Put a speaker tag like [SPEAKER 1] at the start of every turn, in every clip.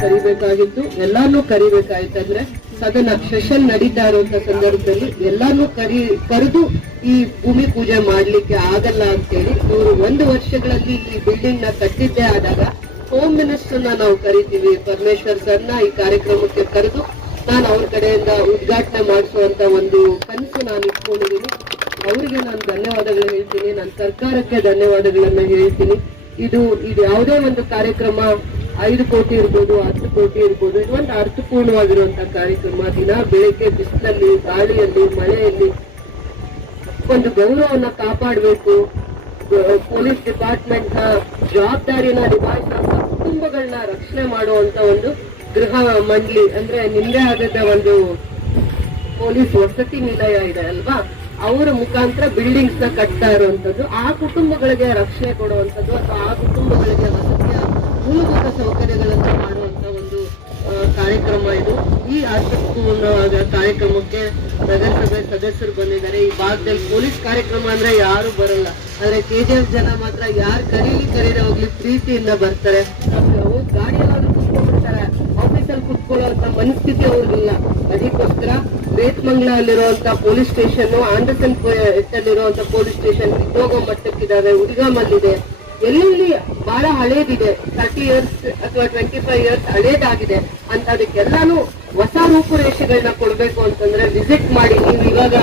[SPEAKER 1] ಕರಿಬೇಕಾಗಿತ್ತು ಎಲ್ಲಾನು ಕರಿಬೇಕಾಯ್ತಂದ್ರೆ ಸದನ ಸೆಷನ್ ನಡೀತಾ ಇರುವಂತ ಸಂದರ್ಭದಲ್ಲಿ ಎಲ್ಲಾನು ಕರಿ, ಕರೆದು ಈ ಭೂಮಿ ಪೂಜೆ ಮಾಡ್ಲಿಕ್ಕೆ ಆಗಲ್ಲ ಅಂತೇಳಿ ಇವರು ಒಂದು ವರ್ಷಗಳಲ್ಲಿ ಈ ಬಿಲ್ಡಿಂಗ್ನ ಕಟ್ಟಿದ್ದೇ ಆದಾಗ ಹೋಮ್ ಮಿನಿಸ್ಟರ್ ನಾವು ಕರಿತೀವಿ. ಪರಮೇಶ್ವರ್ ಸರ್ನ ಈ ಕಾರ್ಯಕ್ರಮಕ್ಕೆ ಕರೆದು ನಾನು ಅವ್ರ ಕಡೆಯಿಂದ ಉದ್ಘಾಟನೆ ಮಾಡಿಸುವಂತ ಒಂದು ಕನಸು ನಾನು ಇಟ್ಕೊಂಡಿದ್ದೀನಿ. ಅವರಿಗೆ ನಾನು ಧನ್ಯವಾದಗಳು ಹೇಳ್ತೀನಿ. ನನ್ನ ಸರ್ಕಾರಕ್ಕೆ ಧನ್ಯವಾದಗಳನ್ನ ಹೇಳ್ತೀನಿ. ಇದು ಇದು ಯಾವುದೇ ಒಂದು ಕಾರ್ಯಕ್ರಮ ಐದು ಕೋಟಿ ಇರ್ಬೋದು, ಹತ್ತು ಕೋಟಿ ಇರ್ಬೋದು, ಇದು ಒಂದು ಅರ್ಥಪೂರ್ಣವಾಗಿರುವಂತಹ ಕಾರ್ಯಕ್ರಮ. ದಿನ ಬೆಳಿಗ್ಗೆ ಬಿಸಿಲಲ್ಲಿ, ಗಾಳಿಯಲ್ಲಿ, ಮಳೆಯಲ್ಲಿ ಒಂದು ಗೌರವನ್ನ ಕಾಪಾಡಬೇಕು. ಪೊಲೀಸ್ ಡಿಪಾರ್ಟ್ಮೆಂಟ್ನ ಜವಾಬ್ದಾರಿನ ನಿಭಾಯಿಸುವಂತ ಕುಟುಂಬಗಳನ್ನ ರಕ್ಷಣೆ ಮಾಡುವಂತ ಒಂದು ಗೃಹ ಮಂಡಳಿ, ಅಂದ್ರೆ ನಿಂದೆ ಆದ ಒಂದು ಪೊಲೀಸ್ ವಸತಿ ನಿಲಯ ಇದೆ ಅಲ್ವಾ? ಅವರ ಮುಖಾಂತರ ಬಿಲ್ಡಿಂಗ್ಸ್ನ ಕಟ್ತಾ ಇರುವಂತದ್ದು, ಆ ಕುಟುಂಬಗಳಿಗೆ ರಕ್ಷಣೆ ಕೊಡುವಂತದ್ದು, ಅಥವಾ ಆ ಕುಟುಂಬಗಳಿಗೆ ವಸತಿಯ ಮೂಲಭೂತ ಸೌಕರ್ಯಗಳನ್ನು ಮಾಡುವಂತ ಒಂದು ಕಾರ್ಯಕ್ರಮ ಇದು. ಈ ಅರ್ಥಪೂರ್ಣವಾದ ಕಾರ್ಯಕ್ರಮಕ್ಕೆ ನಗರಸಭೆ ಸದಸ್ಯರು ಬಂದಿದ್ದಾರೆ. ಈ ಭಾಗದಲ್ಲಿ ಪೊಲೀಸ್ ಕಾರ್ಯಕ್ರಮ ಅಂದ್ರೆ ಯಾರು ಬರಲ್ಲ. ಆದ್ರೆ ಕೆಜಿಎಫ್ ಜನ ಮಾತ್ರ ಯಾರು ಕರೀಲಿ ಕರೀದೆ ಹೋಗ್ಲಿ ಪ್ರೀತಿಯಿಂದ ಬರ್ತಾರೆ. ಗಾಡಿಯಲ್ಲಿ ಕುತ್ಕೊಂಡ್ಬಿಡ್ತಾರೆ. ಆಫೀಸಲ್ಲಿ ಕುತ್ಕೊಳ್ಳುವಂತ ಮನಸ್ಥಿತಿ ಅವ್ರಿಗಿಲ್ಲ. ಅದಕ್ಕೋಸ್ಕರ ಬೇತ್ಮಂಗ್ಲಲ್ಲಿರುವಂತ ಪೊಲೀಸ್ ಸ್ಟೇಷನ್ ಆಂಡರ್ಸನ್ ಎಟ್ಟಲ್ಲಿರುವಂತ ಪೊಲೀಸ್ ಸ್ಟೇಷನ್ ಹೋಗೋ ಮಟ್ಟಕ್ಕಿದ್ದಾವೆ ಉಡಿಗಾಮಲ್ಲಿದೆ ಎಲ್ಲೆಲ್ಲಿ ಬಹಳ ಹಳೇದಿದೆ ತರ್ಟಿ ಇಯರ್ಸ್ ಅಥವಾ ಟ್ವೆಂಟಿ ಫೈವ್ ಇಯರ್ಸ್ ಹಳೇದಾಗಿದೆ ಅಂತ ಅದಕ್ಕೆಲ್ಲಾನು ಹೊಸ ರೂಪುರೇಷೆಗಳನ್ನ ಕೊಡಬೇಕು ಅಂತಂದ್ರೆ ವಿಸಿಟ್ ಮಾಡಿ. ನೀವು ಇವಾಗ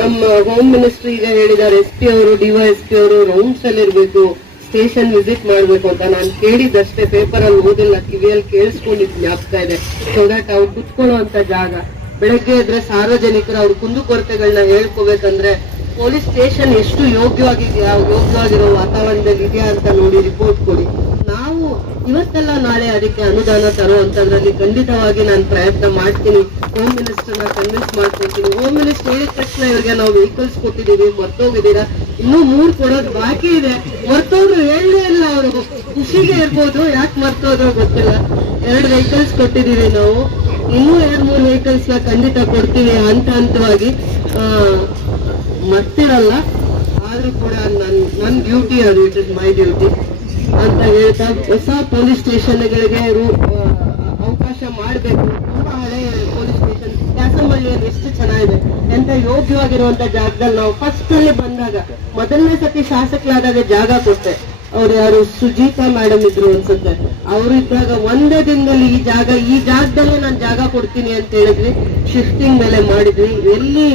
[SPEAKER 1] ನಮ್ಮ ಹೋಮ್ ಮಿನಿಸ್ಟ್ರಿ ಈಗ ಹೇಳಿದ್ದಾರೆ ಎಸ್ ಪಿ ಅವರು ಡಿವೈಎಸ್ ಪಿ ಅವರು ರೌಂಡ್ಸ್ ಅಲ್ಲಿ ಇರಬೇಕು ಸ್ಟೇಷನ್ ವಿಸಿಟ್ ಮಾಡ್ಬೇಕು ಅಂತ. ನಾನು ಕೇಳಿದ್ದಷ್ಟೇ ಪೇಪರ್ ಅಲ್ಲಿ ಓದಿಲ್ಲ, ಕಿವಿಯಲ್ಲಿ ಕೇಳಿಸ್ಕೊಂಡಿದ್ ಜ್ಞಾಪಕ ಇದೆ. ಸೊ ದಟ್ ಅವ್ರು ಕುತ್ಕೊಳ್ಳುವಂತ ಜಾಗ. ಬೆಳಗ್ಗೆ ಇದ್ರೆ ಸಾರ್ವಜನಿಕರು ಅವ್ರ ಕುಂದುಕೊರತೆಗಳನ್ನ ಹೇಳ್ಕೋಬೇಕಂದ್ರೆ ಪೊಲೀಸ್ ಸ್ಟೇಷನ್ ಎಷ್ಟು ಯೋಗ್ಯವಾಗಿದೆಯಾ ಯೋಗ್ಯವಾಗಿರೋ ವಾತಾವರಣದಲ್ಲಿ ಇದೆಯಾ ಅಂತ ನೋಡಿ ರಿಪೋರ್ಟ್ ಕೊಡಿ. ನಾವು ಇವತ್ತೆಲ್ಲ ನಾಳೆ ಅದಕ್ಕೆ ಅನುದಾನ ತರುವಂತದ್ರಲ್ಲಿ ಖಂಡಿತವಾಗಿ ನಾನು ಪ್ರಯತ್ನ ಮಾಡ್ತೀನಿ. ಹೋಮ್ ಮಿನಿಸ್ಟರ್ನ ಕನ್ವಿನ್ಸ್ ಮಾಡ್ಕೊತೀನಿ ಹೋಮ್ ಮಿನಿಸ್ಟರ್ ಹೇಳಿದ ತಕ್ಷಣ ಇವರಿಗೆ ನಾವು ವೆಹಿಕಲ್ಸ್ ಕೊಟ್ಟಿದ್ದೀವಿ, ಮರ್ತೋಗಿದ್ದೀರಾ. ಇನ್ನೂ ಮೂರ್ ಕೊಡೋದು ಬಾಕಿ ಇದೆ. ಮರ್ತೋದ್ರು ಹೇಳಲೇ ಇಲ್ಲ ಅವರು. ಖುಷಿಗೆ ಇರ್ಬೋದು, ಯಾಕೆ ಮರ್ತೋದ್ರು ಗೊತ್ತಿಲ್ಲ. ಎರಡು ವೆಹಿಕಲ್ಸ್ ಕೊಟ್ಟಿದ್ದೀವಿ ನಾವು. ಇನ್ನೂ ಎರಡ್, ಮೂರು ವೆಹಿಕಲ್ಸ್ನ ಖಂಡಿತ ಕೊಡ್ತೀವಿ ಹಂತ ಹಂತವಾಗಿ. ಮರ್ತಿರಲ್ಲ ಆದ್ರೂ ಕೂಡ ನನ್ ನನ್ ಡ್ಯೂಟಿ ಅದು ಇಟ್ ಇಸ್ ಮೈ ಡ್ಯೂಟಿ ಅಂತ ಹೇಳ್ತಾ ಹೊಸ ಪೊಲೀಸ್ ಸ್ಟೇಷನ್ಗಳಿಗೆ ಅವಕಾಶ ಮಾಡಬೇಕು. ತುಂಬಾ ಹಳೆ ಪೊಲೀಸ್ ಸ್ಟೇಷನ್ ಕ್ಯಾಸಂಬಳ್ಳಿಯಲ್ಲಿ ಎಷ್ಟು ಚೆನ್ನಾಗಿದೆ. ಎಂತ ಯೋಗ್ಯವಾಗಿರುವಂತ ಜಾಗದಲ್ಲಿ ನಾವು ಫಸ್ಟ್ ಅಲ್ಲಿ ಬಂದಾಗ, ಮೊದಲನೇ ಸತಿ ಶಾಸಕರಾದಾಗ ಜಾಗ ಕೊಟ್ಟೆ. ಅವ್ರು ಯಾರು? ಸುಜೀತಾ ಮೇಡಮ್ ಇದ್ರು ಅನ್ಸುತ್ತೆ. ಅವ್ರು ಇದ್ದಾಗ ಒಂದೇ ದಿನದಲ್ಲಿ ಈ ಜಾಗ, ಈ ಜಾಗದಲ್ಲೇ ನಾನು ಜಾಗ ಕೊಡ್ತೀನಿ ಅಂತ ಹೇಳಿದ್ವಿ. ಶಿಫ್ಟಿಂಗ್ ಮೇಲೆ ಮಾಡಿದ್ವಿ. ಎಲ್ಲಿ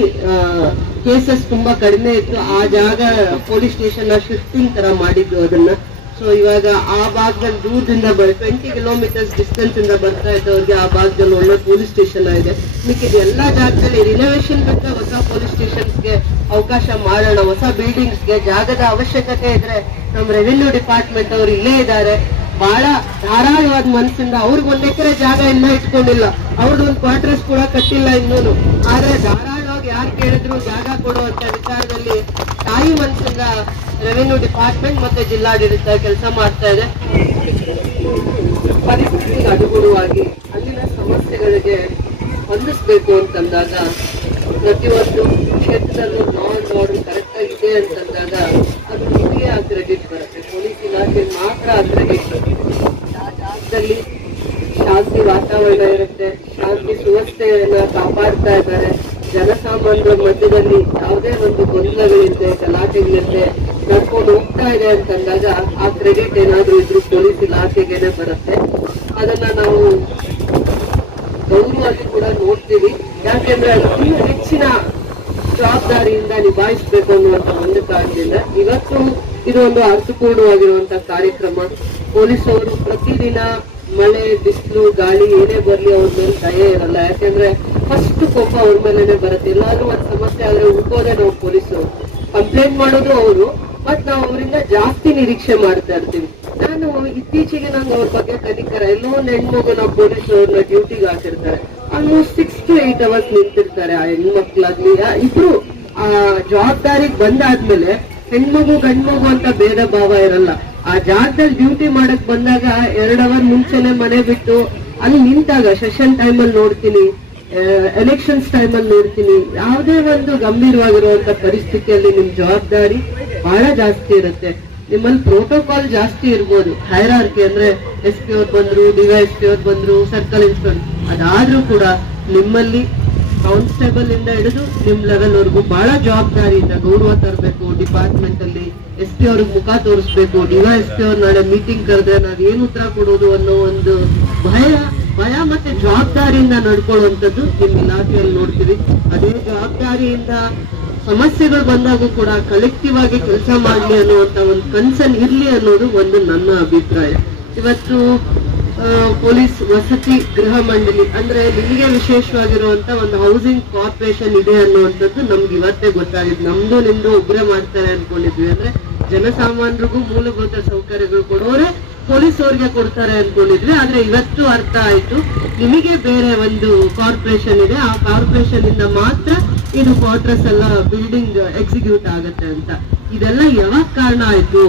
[SPEAKER 1] ಕೇಸಸ್ ತುಂಬಾ ಕಡಿಮೆ ಇತ್ತು. ಆ ಜಾಗ ಪೊಲೀಸ್ ಸ್ಟೇಷನ್ನ ಶಿಫ್ಟಿಂಗ್ ತರ ಮಾಡಿದ್ದು ಅದನ್ನ. ಸೊ ಇವಾಗ ಆ ಭಾಗದಲ್ಲಿ ದೂರದಿಂದ ಟ್ವೆಂಟಿ ಕಿಲೋಮೀಟರ್ಸ್ ಡಿಸ್ಟೆನ್ಸ್ ಇಂದ ಬರ್ತಾ ಇದ್ದವ್ರಿಗೆ ಆ ಭಾಗದಲ್ಲಿ ಒಳ್ಳೆ ಪೊಲೀಸ್ ಸ್ಟೇಷನ್ ಆಗಿದೆ ಮಿಕ್ಕಿದ ಎಲ್ಲಾ ಜಾಗದಲ್ಲಿ ರಿನೋವೇಷನ್ ಬಿಟ್ಟ ಹೊಸ ಪೊಲೀಸ್ ಸ್ಟೇಷನ್ಸ್ಗೆ ಅವಕಾಶ ಮಾಡೋಣ, ಹೊಸ ಬಿಲ್ಡಿಂಗ್ಸ್ಗೆ ಜಾಗದ ಅವಶ್ಯಕತೆ ಇದ್ರೆ ನಮ್ಮ ರೆವಿನ್ಯೂ ಡಿಪಾರ್ಟ್ಮೆಂಟ್ ಅವರು ಇಲ್ಲೇ ಇದ್ದಾರೆ. ಬಹಳ ಧಾರಾಳವಾದ ಮನಸ್ಸಿಂದ ಅವ್ರಿಗೆ ಒಂದ್ ಎಕರೆ ಜಾಗ ಇನ್ನೂ ಇಟ್ಕೊಂಡಿಲ್ಲ. ಅವ್ರದ್ದೊಂದು ಕ್ವಾರ್ಟರ್ಸ್ ಕೂಡ ಕಟ್ಟಿಲ್ಲ ಇನ್ನೂನು. ಆದ್ರೆ ಧಾರಾಳವಾಗಿ ಯಾರು ಕೇಳಿದ್ರು ಜಾಗ ಕೊಡುವಂತ ವಿಚಾರದಲ್ಲಿ ತಾಯಿ ಮನಸ್ಸಿಂದ ರೆವಿನ್ಯೂ ಡಿಪಾರ್ಟ್ಮೆಂಟ್ ಮತ್ತೆ ಜಿಲ್ಲಾಡಳಿತ ಕೆಲಸ ಮಾಡ್ತಾ ಇದೆ. ಪರಿಸ್ಥಿತಿಗೆ ಅನುಗುಣವಾಗಿ ಅಲ್ಲಿನ ಸಮಸ್ಯೆಗಳಿಗೆ ಹೊಂದಿಸ್ಬೇಕು ಅಂತಂದಾಗ ಪ್ರತಿಯೊಂದು ಕ್ಷೇತ್ರದಲ್ಲೂ ಲಾ ಅಂಡ್ ಆರ್ಡರ್ ಕರೆಕ್ಟ್ ಆಗಿದೆ ಅಂತಂದಾಗ ಅದು ನಿಮಗೆ ಆ ಕ್ರೆಡಿಟ್ ಬರುತ್ತೆ. ಪೊಲೀಸ್ ಇಲಾಖೆ ಮಾತ್ರ ಆ ಕ್ರೆಡಿಟ್ ಆ ಜಾಗದಲ್ಲಿ ಶಾಂತಿ ವಾತಾವರಣ ಇರುತ್ತೆ. ಶಾಂತಿ ಸುವ್ಯವಸ್ಥೆಯನ್ನ ಕಾಪಾಡ್ತಾ ಇದ್ದಾರೆ. ಜನಸಾಮಾನ್ಯರ ಮಧ್ಯದಲ್ಲಿ ಯಾವುದೇ ಒಂದು ಗೊಂದಲಗಳಿರುತ್ತೆ ಗಲಾಟೆಗಳಿರುತ್ತೆ ನಡ್ಕೊಂಡು ಹೋಗ್ತಾ ಇದೆ ಅಂತಂದಾಗ ಆ ಕ್ರೆಡಿಟ್ ಏನಾದರೂ ಇದ್ರು ಪೊಲೀಸ್ ಇಲಾಖೆಗೆನೆ ಬರುತ್ತೆ. ಅದನ್ನ ನಾವು ಗೌರವವಾಗಿ ಕೂಡ ನೋಡ್ತೀವಿ. ಯಾಕೆಂದ್ರೆ ಅದು ಹೆಚ್ಚಿನ ಜವಾಬ್ದಾರಿಯಿಂದ ನಿಭಾಯಿಸಬೇಕು ಅನ್ನುವಂತ ಒಂದು ಕಾರಣದಿಂದ ಇವತ್ತು ಇದು ಒಂದು ಕಾರ್ಯಕ್ರಮ. ಪೊಲೀಸವರು ಪ್ರತಿದಿನ ಮಳೆ, ಬಿಸಿಲು, ಗಾಳಿ ಏನೇ ಬರಲಿ ಅವ್ರ ಮೇಲೆ ದಯೆ ಇರಲ್ಲ. ಯಾಕೆಂದ್ರೆ ಫಸ್ಟ್ ಕೋಪ ಅವ್ರ ಮೇಲೆನೆ ಬರುತ್ತೆ. ಎಲ್ಲಾದ್ರೂ ಒಂದ್ ಸಮಸ್ಯೆ ಆದ್ರೆ ಹುಡ್ಕೋದೇ ನಾವು ಪೊಲೀಸರು. ಕಂಪ್ಲೇಂಟ್ ಮಾಡೋದು ಅವರು ಬಟ್ ನಾವು ಅವರಿಂದ ಜಾಸ್ತಿ ನಿರೀಕ್ಷೆ ಮಾಡ್ತಾ ಇರ್ತೀವಿ. ನಾನು ಇತ್ತೀಚೆಗೆ ನಂಗೆ ಅವ್ರ ಬಗ್ಗೆ ಕನಿಕರ. ಎಲ್ಲೋ ಒಂದು ಹೆಣ್ಮಗು ನಾವು ಪೊಲೀಸ್ ಅವ್ರನ್ನ ಡ್ಯೂಟಿಗೆ ಹಾಕಿರ್ತಾರೆ. Almost six to eight hours ನಿಂತಿರ್ತಾರೆ ಆ ಹೆಣ್ಮಕ್ಳಾಗ್ಲಿ. ಇಬ್ರು, ಆ ಜವಾಬ್ದಾರಿಗೆ ಬಂದಾದ್ಮೇಲೆ ಹೆಣ್ಮಗು ಗಂಡ್ಮಗು ಅಂತ ಭೇದ ಭಾವ ಇರಲ್ಲ. ಆ ಜಾಗದಲ್ಲಿ ಡ್ಯೂಟಿ ಮಾಡಕ್ ಬಂದಾಗ ಎರಡ್ ಅವರ್ ಮುಂಚೆನೆ ಮನೆ ಬಿಟ್ಟು ಅಲ್ಲಿ ನಿಂತಾಗ ಸೆಷನ್ ಟೈಮಲ್ಲಿ ನೋಡ್ತೀನಿ. ಎಲೆಕ್ಷನ್ಸ್ ಟೈಮಲ್ಲಿ ನೋಡ್ತೀನಿ. ಯಾವುದೇ ಒಂದು ಗಂಭೀರವಾಗಿರುವಂತ ಪರಿಸ್ಥಿತಿಯಲ್ಲಿ ನಿಮ್ ಜವಾಬ್ದಾರಿ ಬಹಳ ಜಾಸ್ತಿ ಇರುತ್ತೆ. ನಿಮ್ಮಲ್ಲಿ ಪ್ರೋಟೋಕಾಲ್ ಜಾಸ್ತಿ ಇರ್ಬೋದು. ಹೈರಾರ್ಕಿ ಅಂದ್ರೆ ಎಸ್ ಪಿ ಅವ್ರು ಬಂದ್ರು ಡಿವೈಎಸ್ ಪಿ ಅವ್ರು ಬಂದ್ರು ಸರ್ಕಲ್ ಇನ್ಸ್ಪೆಕ್ಟರ್ ಅದಾದ್ರೂ ಕೂಡ ನಿಮ್ಮಲ್ಲಿ ಕಾನ್ಸ್ಟೇಬಲ್ ಇಂದ ಹಿಡಿದು ನಿಮ್ ಲೆವೆಲ್ ವರ್ಗೂ ಬಹಳ ಜವಾಬ್ದಾರಿಯಿಂದ ಗೌರವ ತರಬೇಕು. ಡಿಪಾರ್ಟ್ಮೆಂಟ್ ಅಲ್ಲಿ ಎಸ್ ಪಿ ಅವ್ರಿಗೆ ಮುಖ ತೋರಿಸ್ಬೇಕು. ಡಿವೈಎಸ್ ಪಿ ಅವ್ರು ನಾಳೆ ಮೀಟಿಂಗ್ ಕರೆದ್ರೆ ಏನು ಉತ್ತರ ಕೊಡೋದು ಅನ್ನೋ ಒಂದು ಭಯ ಭಯ ಮತ್ತೆ ಜವಾಬ್ದಾರಿಯಿಂದ ನಡ್ಕೊಳ್ಳುವಂಥದ್ದು ನಿಮ್ಮ ಇಲಾಖೆಯಲ್ಲಿ ನೋಡ್ತೀವಿ. ಅದೇ ಜವಾಬ್ದಾರಿಯಿಂದ ಸಮಸ್ಯೆಗಳು ಬಂದಾಗೂ ಕೂಡ ಕಲೆಕ್ಟಿವ್ ಆಗಿ ಕೆಲಸ ಮಾಡ್ಲಿ ಅನ್ನುವಂತ ಒಂದು ಕನ್ಸರ್ನ್ ಇರ್ಲಿ ಅನ್ನೋದು ಒಂದು ನನ್ನ ಅಭಿಪ್ರಾಯ. ಇವತ್ತು ಪೊಲೀಸ್ ವಸತಿ ಗೃಹ ಮಂಡಳಿ ಅಂದ್ರೆ ನಿಮಗೆ ವಿಶೇಷವಾಗಿರುವಂತ ಒಂದು ಹೌಸಿಂಗ್ ಕಾರ್ಪೊರೇಷನ್ ಇದೆ ಅನ್ನುವಂಥದ್ದು ನಮ್ಗೆ ಇವತ್ತೇ ಗೊತ್ತಾಗಿದೆ. ನಮ್ದು ನಿಮ್ದು ಒಬ್ಬರೇ ಮಾಡ್ತಾರೆ ಅನ್ಕೊಂಡಿದ್ವಿ. ಅಂದ್ರೆ ಜನಸಾಮಾನ್ಯರಿಗೂ ಮೂಲಭೂತ ಸೌಕರ್ಯಗಳು ಕೊಡೋರೆ ಪೊಲೀಸ್ ಅವ್ರಿಗೆ ಕೊಡ್ತಾರೆ ಅನ್ಕೊಂಡಿದ್ರೆ ಆದ್ರೆ ಇವತ್ತು ಅರ್ಥ ಆಯ್ತು. ನಿಮಗೆ ಬೇರೆ ಒಂದು ಕಾರ್ಪೊರೇಷನ್ ಇದೆ, ಆ ಕಾರ್ಪೊರೇಷನ್ ಇಂದ ಮಾತ್ರ ಇದು ಕ್ವಾರ್ಟರ್ಸ್ ಎಲ್ಲ ಬಿಲ್ಡಿಂಗ್ ಎಕ್ಸಿಕ್ಯೂಟ್ ಆಗತ್ತೆ ಅಂತ. ಇದೆಲ್ಲ ಯಾವಾಗ ಕಾರಣ ಆಯ್ತು?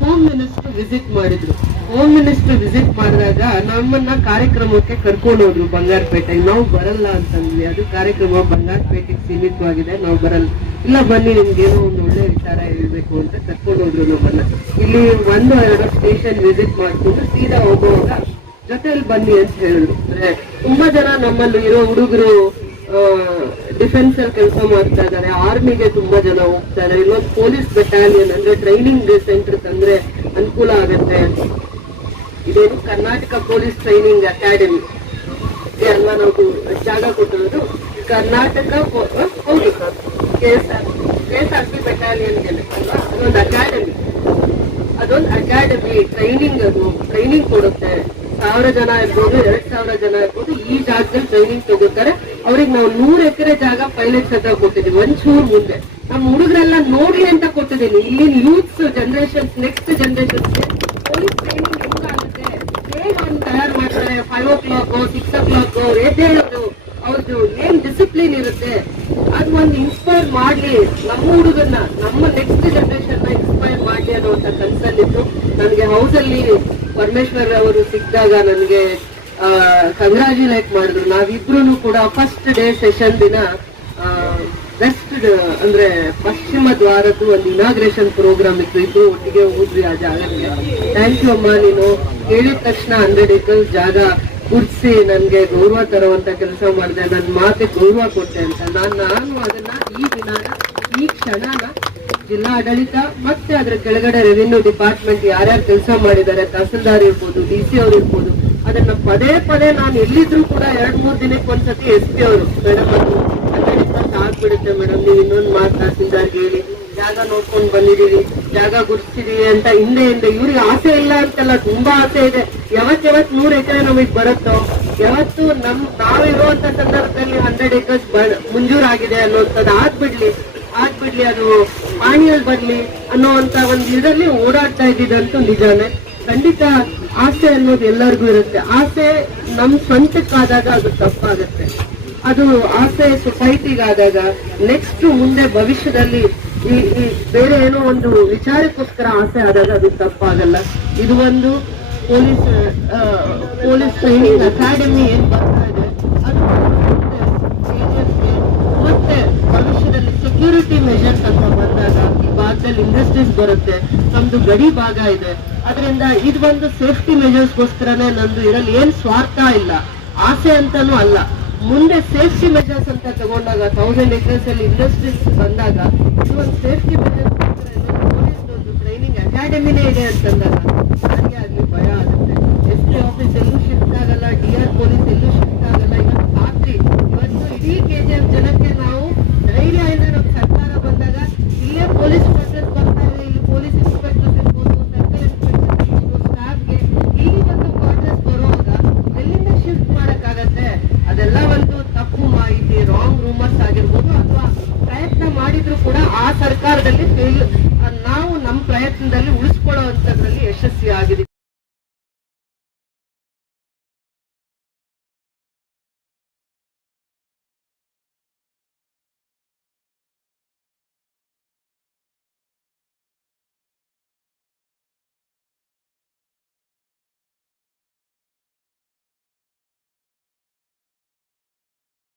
[SPEAKER 1] ಹೋಮ್ ಮಿನಿಸ್ಟರ್ ವಿಸಿಟ್ ಮಾಡಿದ್ರು. ಹೋಮ್ ಮಿನಿಸ್ಟರ್ ವಿಸಿಟ್ ಮಾಡಿದಾಗ ನಮ್ಮನ್ನ ಕಾರ್ಯಕ್ರಮಕ್ಕೆ ಕರ್ಕೊಂಡು ಹೋದ್ರು ಬಂಗಾರಪೇಟೆಗೆ ನಾವು ಬರಲ್ಲ ಅಂತಂದ್ವಿ. ಅದು ಕಾರ್ಯಕ್ರಮ ಬಂಗಾರಪೇಟೆಗೆ ಸೀಮಿತವಾಗಿದೆ. ನಾವು ಬರಲ್ಲ. ಇಲ್ಲ, ಬನ್ನಿ ನಿಮ್ಗೇನೋ ಒಂದು ಒಳ್ಳೆ ವಿಚಾರ ಹೇಳ್ಬೇಕು ಅಂತ ಕರ್ಕೊಂಡು ಹೋದ್ರು ನಮ್ಮನ್ನ. ಇಲ್ಲಿ ಒಂದು, ಎರಡು ಸ್ಟೇಷನ್ ವಿಸಿಟ್ ಮಾಡ್ಕೊಂಡು ಸೀದಾ ಹೋಗುವಾಗ ಜೊತೆಯಲ್ಲಿ ಬನ್ನಿ ಅಂತ ಹೇಳಿದ್ರು. ಅಂದ್ರೆ ತುಂಬಾ ಜನ ನಮ್ಮಲ್ಲಿ ಇರೋ ಹುಡುಗರು ಡಿಫೆನ್ಸ್ ಅಲ್ಲಿ ಕೆಲಸ ಮಾಡ್ತಾ ಇದ್ದಾರೆ. ಆರ್ಮಿಗೆ ತುಂಬಾ ಜನ ಹೋಗ್ತಾ ಇಲ್ಲೊಂದು ಪೊಲೀಸ್ ಬೆಟಾಲಿಯನ್ ಅಂದ್ರೆ ಟ್ರೈನಿಂಗ್ ಸೆಂಟರ್ ತಂದ್ರೆ ಅನುಕೂಲ ಆಗತ್ತೆ. ಇದೇನು ಕರ್ನಾಟಕ ಪೊಲೀಸ್ ಟ್ರೈನಿಂಗ್ ಅಕಾಡೆಮಿ. ಎಲ್ಲ ನಾವು ಜಾಗ ಕೊಟ್ಟಿರೋದು Karnataka police K S R K S R P battalion ಅದೊಂದು ಅಕಾಡೆಮಿ. ಅದೊಂದು ಅಕಾಡೆಮಿ ಟ್ರೈನಿಂಗ್ ಅದು. ಟ್ರೈನಿಂಗ್ ಕೊಡುತ್ತೆ. ಸಾವಿರ ಜನ ಇರ್ಬೋದು, ಎರಡ್ ಸಾವಿರ ಜನ ಇರ್ಬೋದು, ಈ ಜಾಗದಲ್ಲಿ ಟ್ರೈನಿಂಗ್ ತಗೋತಾರೆ. ಅವ್ರಿಗೆ ನಾವು ನೂರ್ ಎಕರೆ ಜಾಗ ಪೈಲಟ್ಸ್ ಹತ್ರ ಕೊಟ್ಟಿದ್ದೀವಿ, ಒಂಚೂರು ಮುಂದೆ. ನಮ್ಮ ಹುಡುಗರೆಲ್ಲ ನೋಡಿ ಅಂತ ಕೊಟ್ಟಿದ್ದೀನಿ. ಇಲ್ಲಿನ ಯೂತ್ಸ್ ಜನರೇಷನ್ಸ್ ನೆಕ್ಸ್ಟ್ ಜನರೇಷನ್ಸ್ಗೆ ಪೊಲೀಸ್ ಟ್ರೈನಿಂಗ್ ಹೆಂಗಾಗುತ್ತೆ ಹೇಗೆ ಅವ್ನು ತಯಾರು ಮಾಡ್ತಾರೆ five o'clock six o'clock ಅವ್ರು ಎದ್ದೇಳೋದು ಅವ್ರದ್ದು ಏನ್ ಡಿಸಿಪ್ಲಿನ್ ಇರುತ್ತೆ. ಅದು ಒಂದು ಇನ್ಸ್ಪೈರ್ ಮಾಡ್ಲಿ. ನಮ್ಮ ಹುಡುಗನ್ನ, ನಮ್ಮ ನೆಕ್ಸ್ಟ್ ಜನರೇಷನ್ನ ಇನ್ಸ್ಪೈರ್ ಮಾಡ್ಲಿ ಅನ್ನುವಂತ ಕನ್ಸಲ್ಲಿತ್ತು ನನಗೆ ಹೌಸ್ ಅಲ್ಲಿ ಪರಮೇಶ್ವರ್ ಅವರು ಸಿಕ್ಕಿದಾಗ ನನಗೆ ಕಂಗ್ರಾಚ್ಯುಲೇಟ್ ಮಾಡಿದ್ರು. ನಾವಿಬ್ರು ಕೂಡ ಫಸ್ಟ್ ಡೇ ಸೆಷನ್ ದಿನ ವೆಸ್ಟ್ ಅಂದ್ರೆ ಪಶ್ಚಿಮ ದ್ವಾರದ್ದು ಒಂದು ಇನಾಗ್ರೇಷನ್ ಪ್ರೋಗ್ರಾಮ್ ಇತ್ತು. ಇಬ್ರು ಒಟ್ಟಿಗೆ ಹೋದ್ವಿ ಆ ಜಾಗ ಥ್ಯಾಂಕ್ ಯು ಅಮ್ಮ ನೀನು. ಹೇಳಿದ ತಕ್ಷಣ ಹಂಡ್ರೆಡ್ ಏಕರ್ ಜಾಗ ಗುರ್ಸಿ ನನ್ಗೆ ಗೌರವ ತರುವಂತ ಕೆಲಸ ಮಾಡಿದೆ ನನ್ನ ಮಾತೆ ಗೌರವ ಕೊಟ್ಟೆ ಅಂತ. ನಾನು ನಾನು ಅದನ್ನ ಈ ದಿನ ಈ ಕ್ಷಣನ ಜಿಲ್ಲಾ ಆಡಳಿತ ಮತ್ತೆ ಅದ್ರ ಕೆಳಗಡೆ ರೆವಿನ್ಯೂ ಡಿಪಾರ್ಟ್ಮೆಂಟ್ ಯಾರ್ಯಾರು ಕೆಲಸ ಮಾಡಿದ್ದಾರೆ ತಹಸೀಲ್ದಾರ್ ಇರ್ಬೋದು ಡಿ ಸಿ ಅವ್ರು ಇರ್ಬೋದು, ಅದನ್ನ ಪದೇ ಪದೇ ನಾನು ಎಲ್ಲಿದ್ರು ಕೂಡ ಎರಡ್ ಮೂರ್ ದಿನಕ್ಕೆ ಒಂದ್ಸತಿ ಎಸ್ ಪಿ ಅವರು, ಮೇಡಮ್, ಅದು ಆಗ್ಬಿಡುತ್ತೆ ಮೇಡಮ್, ನೀವು ಇನ್ನೊಂದು ಮಾತು ತಹಸೀಲ್ದಾರ್ಗೆ ಹೇಳಿ. ಜಾಗ ನೋಡ್ಕೊಂಡು ಬಂದಿದ್ದೀವಿ ಜಾಗ ಗುರುತಿದೀವಿ ಅಂತ ಹಿಂದೆ ಹಿಂದೆ ಇವ್ರಿಗೆ ಆಸೆ ಇಲ್ಲ ಅಂತಲ್ಲ ತುಂಬಾ ಆಸೆ ಇದೆ. ಯಾವತ್ ಯಾವತ್ ನೂರ್ ಎಕರೆ ನಮಗ್ ಬರುತ್ತೋ, ಯಾವತ್ತು ನಮ್ ನಾವಿರುವಂತ ಸಂದರ್ಭದಲ್ಲಿ ಹಂಡ್ರೆಡ್ ಏಕರ್ಸ್ ಮುಂಜೂರಾಗಿದೆ ಅನ್ನೋಂಥದ್ದು ಆಗ್ಬಿಡ್ಲಿ ಆಗ್ಬಿಡ್ಲಿ ಅದು ಪಾಣಿಯಲ್ಲಿ ಬರ್ಲಿ ಅನ್ನೋಂತ ಒಂದ್ ಇದರಲ್ಲಿ ಓಡಾಡ್ತಾ ಇದ್ದಿದ್ದಂತೂ ನಿಜಾನೇ. ಖಂಡಿತ ಆಸೆ ಅನ್ನೋದು ಎಲ್ಲರಿಗೂ ಇರುತ್ತೆ. ಆಸೆ ನಮ್ ಸ್ವಂತಕ್ಕಾದಾಗ ಅದು ತಪ್ಪಾಗುತ್ತೆ. ಅದು ಆಸೆ ಸೊಸೈಟಿಗಾದಾಗ ನೆಕ್ಸ್ಟ್ ಮುಂದೆ ಭವಿಷ್ಯದಲ್ಲಿ ಈ ಈ ಬೇರೆ ಏನೋ ಒಂದು ವಿಚಾರಕ್ಕೋಸ್ಕರ ಆಸೆ ಆದಾಗ ಅದು ತಪ್ಪಾಗಲ್ಲ. ಇದು ಒಂದು ಪೊಲೀಸ್ ಪೊಲೀಸ್ ಟ್ರೈನಿಂಗ್ ಅಕಾಡೆಮಿ ಏನ್ ಬರ್ತಾ ಇದೆ, ಅದು ಮತ್ತೆ ಭವಿಷ್ಯದಲ್ಲಿ ಸೆಕ್ಯೂರಿಟಿ ಮೆಷರ್ಸ್ ಅಂತ ಬಂದಾಗ ಈ ಭಾಗದಲ್ಲಿ ಇಂಡಸ್ಟ್ರೀಸ್ ಬರುತ್ತೆ, ನಮ್ದು ಗಡಿ ಭಾಗ ಇದೆ. ಅದರಿಂದ ಇದು ಒಂದು ಸೇಫ್ಟಿ ಮೆಷರ್ಸ್ಗೋಸ್ಕರನೇ ನಂದು ಇರಲಿ ಏನ್ ಸ್ವಾರ್ಥ ಇಲ್ಲ. ಆಸೆ ಅಂತಾನೂ ಅಲ್ಲ. ಮುಂದೆ ಸೇಫ್ಟಿ ಮೆಜರ್ಸ್ ಅಂತ ತಗೊಂಡಾಗ ತೌಸಂಡ್ ಎಕರ್ಸ್ ಅಲ್ಲಿ ಇಂಡಸ್ಟ್ರೀಸ್ ಬಂದಾಗ ಇದು ಒಂದು ಸೇಫ್ಟಿ ಮೆಜರ್ಸ್ ಟ್ರೈನಿಂಗ್ ಅಕಾಡೆಮಿನೇ ಇದೆ ಅಂತಂದಾಗ ನನಗೆ ಆಗಲಿ ಭಯ ಆಗುತ್ತೆ. ಎಸ್ ಪಿ ಆಫೀಸ್ ಎಲ್ಲೂ ಶಿಫ್ಟ್ ಆಗಲ್ಲ ಡಿ ಆರ್ ಪೊಲೀಸ್ ಎಲ್ಲೂ ಶಿಫ್ಟ್ ಆಗಲ್ಲ. ಇವತ್ತು ಇವತ್ತು ಇಡೀ ಕೆ ಜಿ ಎಫ್ ಜನಕ್ಕೆ ನಾವು ಧೈರ್ಯದಿಂದ ನಮ್ಮ ಸರ್ಕಾರ ಬಂದಾಗ ಇಲ್ಲೇ ಪೊಲೀಸ್